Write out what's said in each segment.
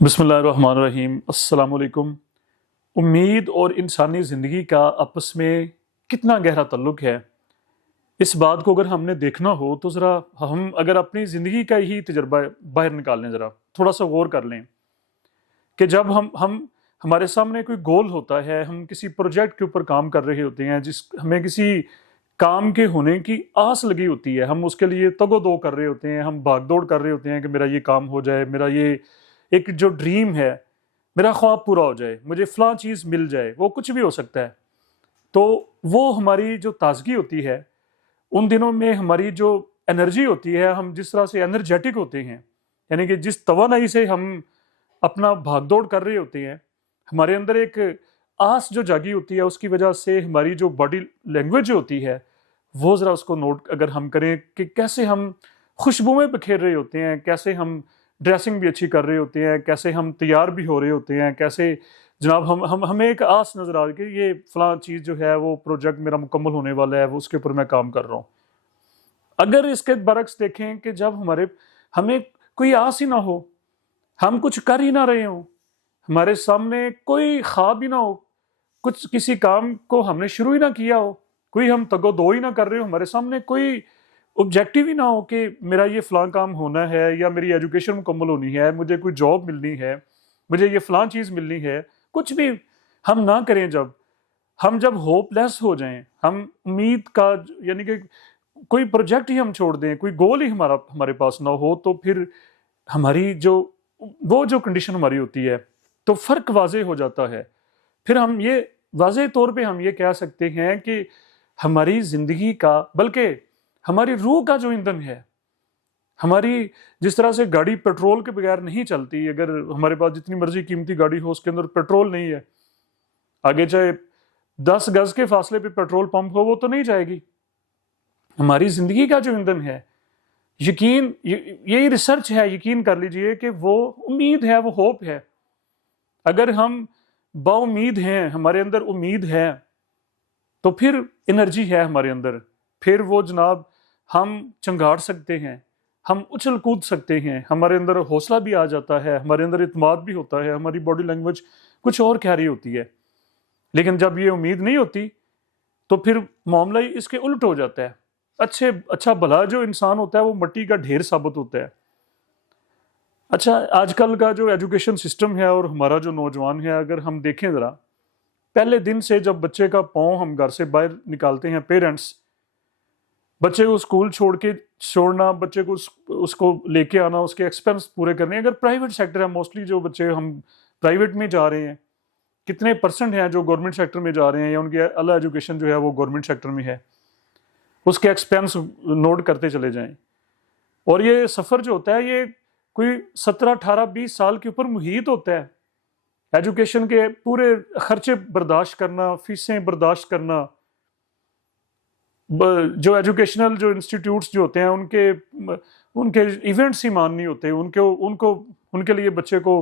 بسم اللہ الرحمن الرحیم۔ السلام علیکم۔ امید اور انسانی زندگی کا آپس میں کتنا گہرا تعلق ہے، اس بات کو اگر ہم نے دیکھنا ہو تو ذرا ہم اگر اپنی زندگی کا ہی تجربہ باہر نکال لیں، ذرا تھوڑا سا غور کر لیں کہ جب ہمارے سامنے کوئی گول ہوتا ہے، ہم کسی پروجیکٹ کے اوپر کام کر رہے ہوتے ہیں، ہمیں کسی کام کے ہونے کی آس لگی ہوتی ہے، ہم اس کے لیے تگ و دو کر رہے ہوتے ہیں، ہم بھاگ دوڑ کر رہے ہوتے ہیں کہ میرا یہ کام ہو جائے، میرا یہ ایک جو ڈریم ہے، میرا خواب پورا ہو جائے، مجھے فلاں چیز مل جائے، وہ کچھ بھی ہو سکتا ہے۔ تو وہ ہماری جو تازگی ہوتی ہے ان دنوں میں، ہماری جو انرجی ہوتی ہے، ہم جس طرح سے انرجیٹک ہوتے ہیں، یعنی کہ جس توانائی سے ہم اپنا بھاگ دوڑ کر رہے ہوتے ہیں، ہمارے اندر ایک آس جو جاگی ہوتی ہے، اس کی وجہ سے ہماری جو باڈی لینگویج جو ہوتی ہے وہ ذرا اس کو نوٹ اگر ہم کریں کہ کیسے ہم خوشبوئیں بکھیر رہے ہوتے ہیں، کیسے ہم ڈریسنگ بھی اچھی کر رہے ہوتے ہیں، کیسے ہم تیار بھی ہو رہے ہوتے ہیں، کیسے جناب ہمیں ایک آس نظر آ رہی کہ یہ فلاں چیز جو ہے وہ پروجیکٹ میرا مکمل ہونے والا ہے، وہ اس کے اوپر میں کام کر رہا ہوں۔ اگر اس کے برعکس دیکھیں کہ جب ہمیں کوئی آس ہی نہ ہو، ہم کچھ کر ہی نہ رہے ہوں، ہمارے سامنے کوئی خواب ہی نہ ہو، کسی کام کو ہم نے شروع ہی نہ کیا ہو، کوئی ہم تگ و دو ہی نہ کر رہے ہو، ہمارے سامنے کوئی آبجیکٹیو ہی نہ ہو کہ میرا یہ فلاں کام ہونا ہے، یا میری ایجوکیشن مکمل ہونی ہے، مجھے کوئی جاب ملنی ہے، مجھے یہ فلاں چیز ملنی ہے، کچھ بھی ہم نہ کریں، جب ہوپ لیس ہو جائیں، ہم امید کا یعنی کہ کوئی پروجیکٹ ہی ہم چھوڑ دیں، کوئی گول ہی ہمارے پاس نہ ہو، تو پھر ہماری وہ جو کنڈیشن ہماری ہوتی ہے تو فرق واضح ہو جاتا ہے۔ پھر ہم یہ واضح طور پہ ہم یہ کہہ سکتے ہیں کہ ہماری زندگی کا، بلکہ ہماری روح کا جو ایندھن ہے، ہماری جس طرح سے گاڑی پیٹرول کے بغیر نہیں چلتی، اگر ہمارے پاس جتنی مرضی قیمتی گاڑی ہو، اس کے اندر پیٹرول نہیں ہے، آگے چاہے 10 گز کے فاصلے پہ پیٹرول پمپ ہو، وہ تو نہیں جائے گی۔ ہماری زندگی کا جو ایندھن ہے، یہی ریسرچ ہے، یقین کر لیجئے کہ وہ امید ہے، وہ ہوپ ہے۔ اگر ہم با امید ہیں، ہمارے اندر امید ہے، تو پھر انرجی ہے ہمارے اندر، پھر وہ جناب ہم چنگاڑ سکتے ہیں، ہم اچھل کود سکتے ہیں، ہمارے اندر حوصلہ بھی آ جاتا ہے، ہمارے اندر اعتماد بھی ہوتا ہے، ہماری باڈی لینگویج کچھ اور کہہ رہی ہوتی ہے۔ لیکن جب یہ امید نہیں ہوتی تو پھر معاملہ ہی اس کے الٹ ہو جاتا ہے۔ اچھا بھلا جو انسان ہوتا ہے وہ مٹی کا ڈھیر ثابت ہوتا ہے۔ اچھا، آج کل کا جو ایجوکیشن سسٹم ہے اور ہمارا جو نوجوان ہے، اگر ہم دیکھیں ذرا، پہلے دن سے جب بچے کا پاؤں ہم گھر سے باہر نکالتے ہیں، پیرنٹس بچے کو اسکول چھوڑنا، بچے کو اس کو لے کے آنا، اس کے ایکسپینس پورے کرنے، اگر پرائیویٹ سیکٹر ہے، موسٹلی جو بچے ہم پرائیویٹ میں جا رہے ہیں، کتنے پرسنٹ ہیں جو گورنمنٹ سیکٹر میں جا رہے ہیں، یا ان کی اعلیٰ ایجوکیشن جو ہے وہ گورنمنٹ سیکٹر میں ہے، اس کے ایکسپینس نوٹ کرتے چلے جائیں۔ اور یہ سفر جو ہوتا ہے، یہ کوئی 17 18 20 سال کے اوپر محیط ہوتا ہے، ایجوکیشن کے پورے خرچے برداشت کرنا، فیسیں برداشت کرنا، جو ایجوکیشنل جو انسٹیٹیوٹس جو ہوتے ہیں ان کے ایونٹس ہی مان نہیں ہوتے، ان کے لیے بچے کو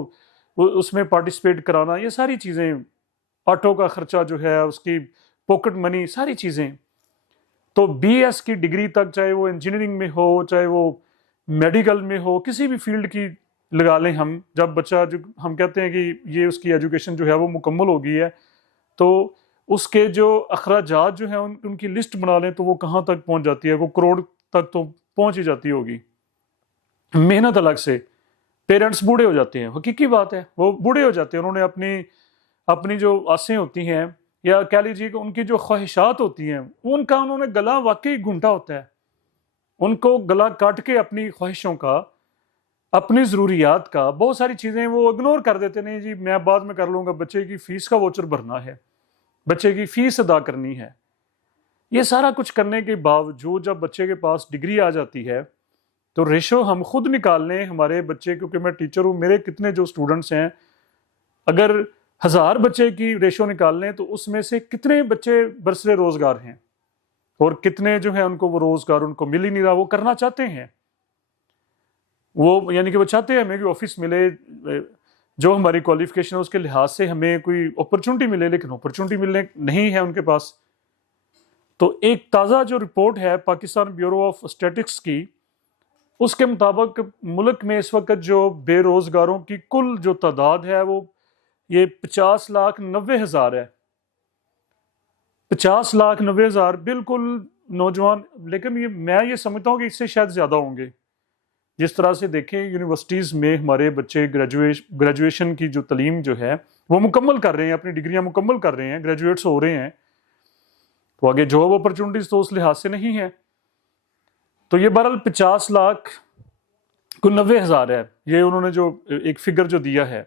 اس میں پارٹیسپیٹ کرانا، یہ ساری چیزیں، آٹو کا خرچہ جو ہے، اس کی پاکٹ منی، ساری چیزیں۔ تو بی ایس کی ڈگری تک، چاہے وہ انجینئرنگ میں ہو، چاہے وہ میڈیکل میں ہو، کسی بھی فیلڈ کی لگا لیں ہم، جب بچہ ہم کہتے ہیں کہ یہ اس کی ایجوکیشن جو ہے وہ مکمل ہو گئی ہے، تو اس کے جو اخراجات جو ہیں ان کی لسٹ بنا لیں تو وہ کہاں تک پہنچ جاتی ہے، وہ کروڑ تک تو پہنچ ہی جاتی ہوگی۔ محنت الگ سے، پیرنٹس بوڑھے ہو جاتے ہیں، حقیقی بات ہے، وہ بوڑھے ہو جاتے ہیں، انہوں نے اپنی جو آسیں ہوتی ہیں، یا کہہ لیجیے کہ ان کی جو خواہشات ہوتی ہیں، انہوں نے گلا واقعی گھونٹا ہوتا ہے، ان کو گلا کاٹ کے اپنی خواہشوں کا، اپنی ضروریات کا، بہت ساری چیزیں وہ اگنور کر دیتے، نہیں جی میں بعد میں کر لوں گا، بچے کی فیس کا ووچر بھرنا ہے، بچے کی فیس ادا کرنی ہے۔ یہ سارا کچھ کرنے کے باوجود جب بچے کے پاس ڈگری آ جاتی ہے تو ریشو ہم خود نکال لیں، ہمارے بچے، کیونکہ میں ٹیچر ہوں، میرے کتنے جو اسٹوڈنٹس ہیں، اگر 1000 بچے کی ریشو نکال لیں تو اس میں سے کتنے بچے برسر روزگار ہیں، اور کتنے جو ہیں ان کو وہ روزگار ان کو مل ہی نہیں رہا، وہ کرنا چاہتے ہیں، وہ یعنی کہ وہ چاہتے ہیں ہمیں کہ آفس ملے، جو ہماری کوالیفیکیشن ہے اس کے لحاظ سے ہمیں کوئی اپرچونٹی ملے، لیکن اپرچونٹی ملنے نہیں ہے ان کے پاس۔ تو ایک تازہ جو رپورٹ ہے پاکستان بیورو آف اسٹیٹکس کی، اس کے مطابق ملک میں اس وقت جو بے روزگاروں کی کل جو تعداد ہے وہ یہ 50,90,000 ہے. 50,90,000 بالکل نوجوان. لیکن میں یہ سمجھتا ہوں کہ اس سے شاید زیادہ ہوں گے. جس طرح سے دیکھیں یونیورسٹیز میں ہمارے بچے گریجویشن کی جو تعلیم جو ہے وہ مکمل کر رہے ہیں، اپنی ڈگریاں مکمل کر رہے ہیں، گریجویٹس ہو رہے ہیں، تو آگے جاب اپرچونٹیز تو اس لحاظ سے نہیں ہے. تو یہ بہرحال 50,90,000 ہے، یہ انہوں نے جو ایک فگر جو دیا ہے.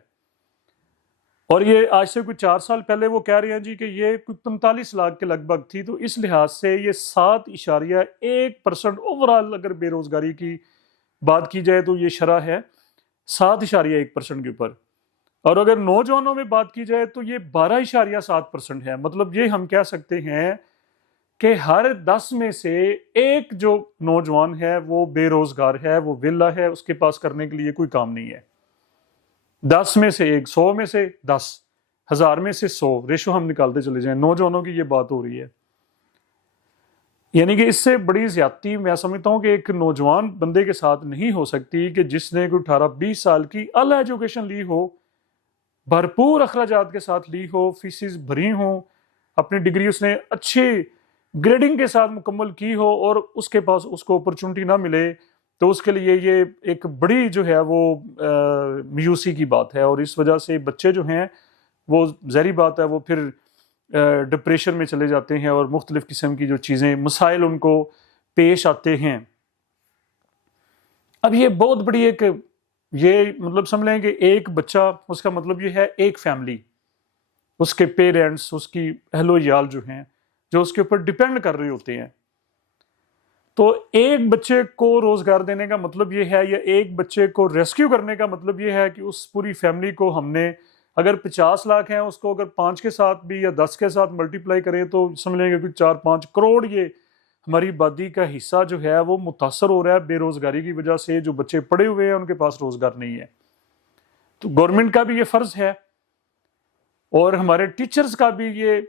اور یہ آج سے کوئی 4 سال پہلے وہ کہہ رہے ہیں جی کہ یہ کوئی 45 لاکھ کے لگ بھگ تھی. تو اس لحاظ سے یہ 7.1% اوورال اگر بے روزگاری کی بات کی جائے تو یہ شرح ہے 7.1% کے اوپر. اور اگر نوجوانوں میں بات کی جائے تو یہ 12.7% ہے. مطلب یہ ہم کہہ سکتے ہیں کہ ہر 10 میں سے ایک جو نوجوان ہے وہ بے روزگار ہے، وہ ویلا ہے، اس کے پاس کرنے کے لیے کوئی کام نہیں ہے. 10 میں سے ایک، 100 میں سے 10، 1000 میں سے 100 ریشو ہم نکالتے چلے جائیں. نوجوانوں کی یہ بات ہو رہی ہے. یعنی کہ اس سے بڑی زیادتی میں سمجھتا ہوں کہ ایک نوجوان بندے کے ساتھ نہیں ہو سکتی کہ جس نے کوئی 18-20 سال کی اعلیٰ ایجوکیشن لی ہو، بھرپور اخراجات کے ساتھ لی ہو، فیسز بھری ہوں، اپنی ڈگری اس نے اچھے گریڈنگ کے ساتھ مکمل کی ہو اور اس کے پاس اس کو اپرچونٹی نہ ملے، تو اس کے لیے یہ ایک بڑی جو ہے وہ میوسی کی بات ہے. اور اس وجہ سے بچے جو ہیں وہ ظاہری بات ہے وہ پھر ڈپریشن میں چلے جاتے ہیں اور مختلف قسم کی جو چیزیں مسائل ان کو پیش آتے ہیں. اب یہ بہت بڑی ایک یہ مطلب سمجھ لیں کہ ایک بچہ، اس کا مطلب یہ ہے ایک فیملی، اس کے پیرنٹس، اس کی اہل و عیال جو ہیں جو اس کے اوپر ڈیپینڈ کر رہے ہوتے ہیں. تو ایک بچے کو روزگار دینے کا مطلب یہ ہے، یا ایک بچے کو ریسکیو کرنے کا مطلب یہ ہے کہ اس پوری فیملی کو ہم نے اگر 50 لاکھ ہیں اس کو اگر 5 کے ساتھ بھی یا 10 کے ساتھ ملٹیپلائی کریں تو سمجھ لیں گے کہ 4-5 کروڑ یہ ہماری آبادی کا حصہ جو ہے وہ متاثر ہو رہا ہے بے روزگاری کی وجہ سے. جو بچے پڑھے ہوئے ہیں ان کے پاس روزگار نہیں ہے. تو گورنمنٹ کا بھی یہ فرض ہے اور ہمارے ٹیچرز کا بھی یہ،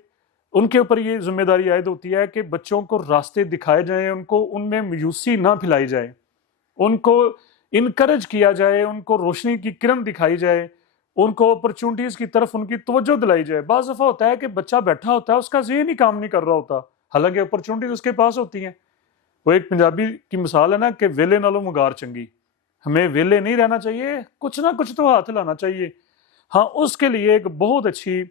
ان کے اوپر یہ ذمہ داری عائد ہوتی ہے کہ بچوں کو راستے دکھائے جائیں، ان کو ان میں مایوسی نہ پھیلائی جائے، ان کو انکریج کیا جائے، ان کو روشنی کی کرن دکھائی جائے، ان کو اپرچونٹیز کی طرف ان کی توجہ دلائی جائے. بعض دفعہ ہوتا ہے کہ بچہ بیٹھا ہوتا ہے، اس کا ذہن ہی کام نہیں کر رہا ہوتا، حالانکہ اپرچونٹیز اس کے پاس ہوتی ہیں. وہ ایک پنجابی کی مثال ہے نا کہ ویلے نالوں مگار چنگی. ہمیں ویلے نہیں رہنا چاہیے، کچھ نہ کچھ تو ہاتھ لانا چاہیے. ہاں اس کے لیے ایک بہت اچھی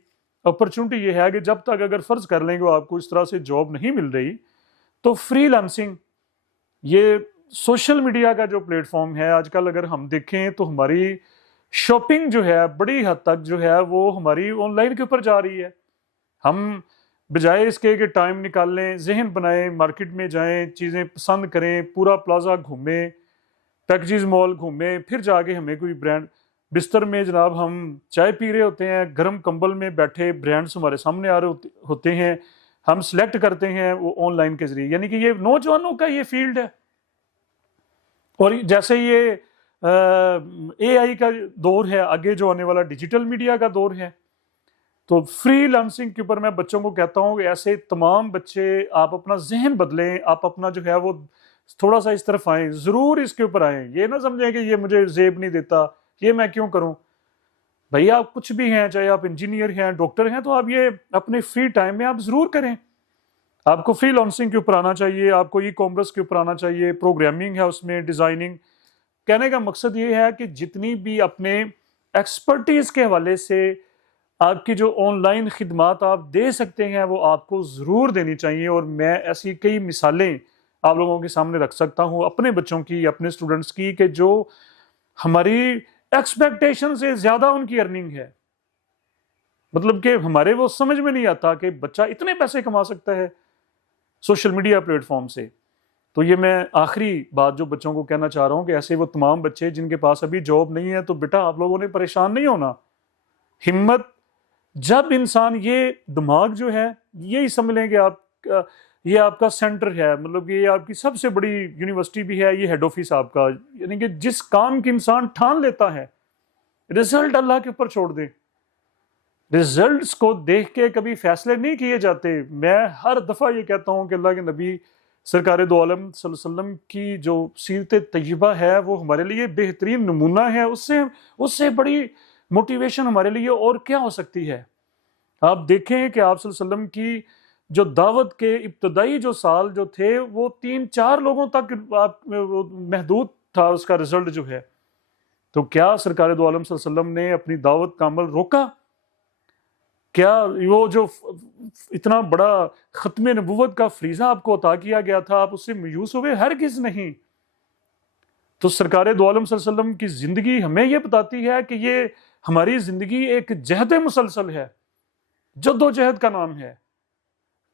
اپرچونٹی یہ ہے کہ جب تک اگر فرض کر لیں کہ آپ کو اس طرح سے جاب نہیں مل رہی تو فری لانسنگ، یہ سوشل میڈیا کا جو پلیٹ فارم ہے آج کل اگر ہم دیکھیں تو ہماری شاپنگ جو ہے بڑی حد تک جو ہے وہ ہماری آن لائن کے اوپر جا رہی ہے. ہم بجائے اس کے کہ ٹائم نکال لیں، ذہن بنائیں، مارکیٹ میں جائیں، چیزیں پسند کریں، پورا پلازا گھومیں، پیکجز مال گھومیں، پھر جا کے ہمیں کوئی برانڈ، بستر میں جناب ہم چائے پی رہے ہوتے ہیں، گرم کمبل میں بیٹھے برانڈز ہمارے سامنے آ رہے ہوتے ہیں، ہم سلیکٹ کرتے ہیں وہ آن لائن کے ذریعے. یعنی کہ یہ نوجوانوں کا یہ فیلڈ ہے. اور جیسے یہ اے آئی کا دور ہے، آگے جو آنے والا ڈیجیٹل میڈیا کا دور ہے، تو فری لانسنگ کے اوپر میں بچوں کو کہتا ہوں کہ ایسے تمام بچے آپ اپنا ذہن بدلیں، آپ اپنا جو ہے وہ تھوڑا سا اس طرف آئیں، ضرور اس کے اوپر آئیں. یہ نہ سمجھیں کہ یہ مجھے زیب نہیں دیتا، یہ میں کیوں کروں. بھائی آپ کچھ بھی ہیں، چاہے آپ انجینئر ہیں، ڈاکٹر ہیں، تو آپ یہ اپنے فری ٹائم میں آپ ضرور کریں. آپ کو فری لانسنگ کے اوپر آنا چاہیے، آپ کو ای کامرس کے اوپر آنا چاہیے، پروگرامنگ ہے اس میں، ڈیزائننگ. کہنے کا مقصد یہ ہے کہ جتنی بھی اپنے ایکسپرٹیز کے حوالے سے آپ کی جو آن لائن خدمات آپ دے سکتے ہیں وہ آپ کو ضرور دینی چاہیے. اور میں ایسی کئی مثالیں آپ لوگوں کے سامنے رکھ سکتا ہوں اپنے بچوں کی، اپنے اسٹوڈنٹس کی، کہ جو ہماری ایکسپیکٹیشن سے زیادہ ان کی ارننگ ہے. مطلب کہ ہمارے وہ سمجھ میں نہیں آتا کہ بچہ اتنے پیسے کما سکتا ہے سوشل میڈیا پلیٹ فارم سے. تو یہ میں آخری بات جو بچوں کو کہنا چاہ رہا ہوں کہ ایسے وہ تمام بچے جن کے پاس ابھی جاب نہیں ہے، تو بیٹا آپ لوگوں نے پریشان نہیں ہونا. ہمت، جب انسان یہ دماغ جو ہے یہی سمجھ لیں کہ آپ یہ آپ کا سینٹر ہے، مطلب کہ یہ آپ کی سب سے بڑی یونیورسٹی بھی ہے، یہ ہیڈ آفس آپ کا. یعنی کہ جس کام کی انسان ٹھان لیتا ہے، رزلٹ اللہ کے اوپر چھوڑ دیں. رزلٹس کو دیکھ کے کبھی فیصلے نہیں کیے جاتے. میں ہر دفعہ یہ کہتا ہوں کہ اللہ کے نبی سرکار دو عالم صلی اللہ علیہ وسلم کی جو سیرت طیبہ ہے وہ ہمارے لیے بہترین نمونہ ہے، اس سے بڑی موٹیویشن ہمارے لیے اور کیا ہو سکتی ہے؟ آپ دیکھیں کہ آپ صلی اللہ علیہ وسلم کی جو دعوت کے ابتدائی جو سال جو تھے وہ 3-4 لوگوں تک محدود تھا اس کا رزلٹ جو ہے، تو کیا سرکار دو عالم صلی اللہ علیہ وسلم نے اپنی دعوت کا عمل روکا؟ کیا وہ جو اتنا بڑا ختم نبوت کا فریضہ آپ کو عطا کیا گیا تھا آپ اس سے مایوس ہوئے؟ ہرگز نہیں۔ تو سرکار دو عالم صلی اللہ علیہ وسلم کی زندگی ہمیں یہ بتاتی ہے کہ یہ ہماری زندگی ایک جہد مسلسل ہے، جد و جہد کا نام ہے،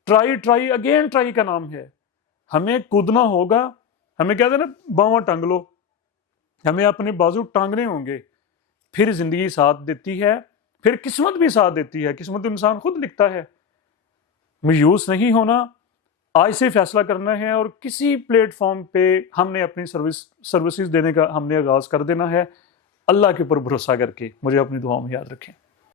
ٹرائی اگین ٹرائی کا نام ہے۔ ہمیں کودنا ہوگا، ہمیں کہتے ہیں نا باواں ٹانگ لو، ہمیں اپنے بازو ٹانگنے ہوں گے، پھر زندگی ساتھ دیتی ہے، پھر قسمت بھی ساتھ دیتی ہے۔ قسمت انسان خود لکھتا ہے۔ مایوس نہیں ہونا، آج سے فیصلہ کرنا ہے اور کسی پلیٹ فارم پہ ہم نے اپنی سروسز دینے کا ہم نے آغاز کر دینا ہے، اللہ کے اوپر بھروسہ کر کے۔ مجھے اپنی دعاؤں میں یاد رکھیں۔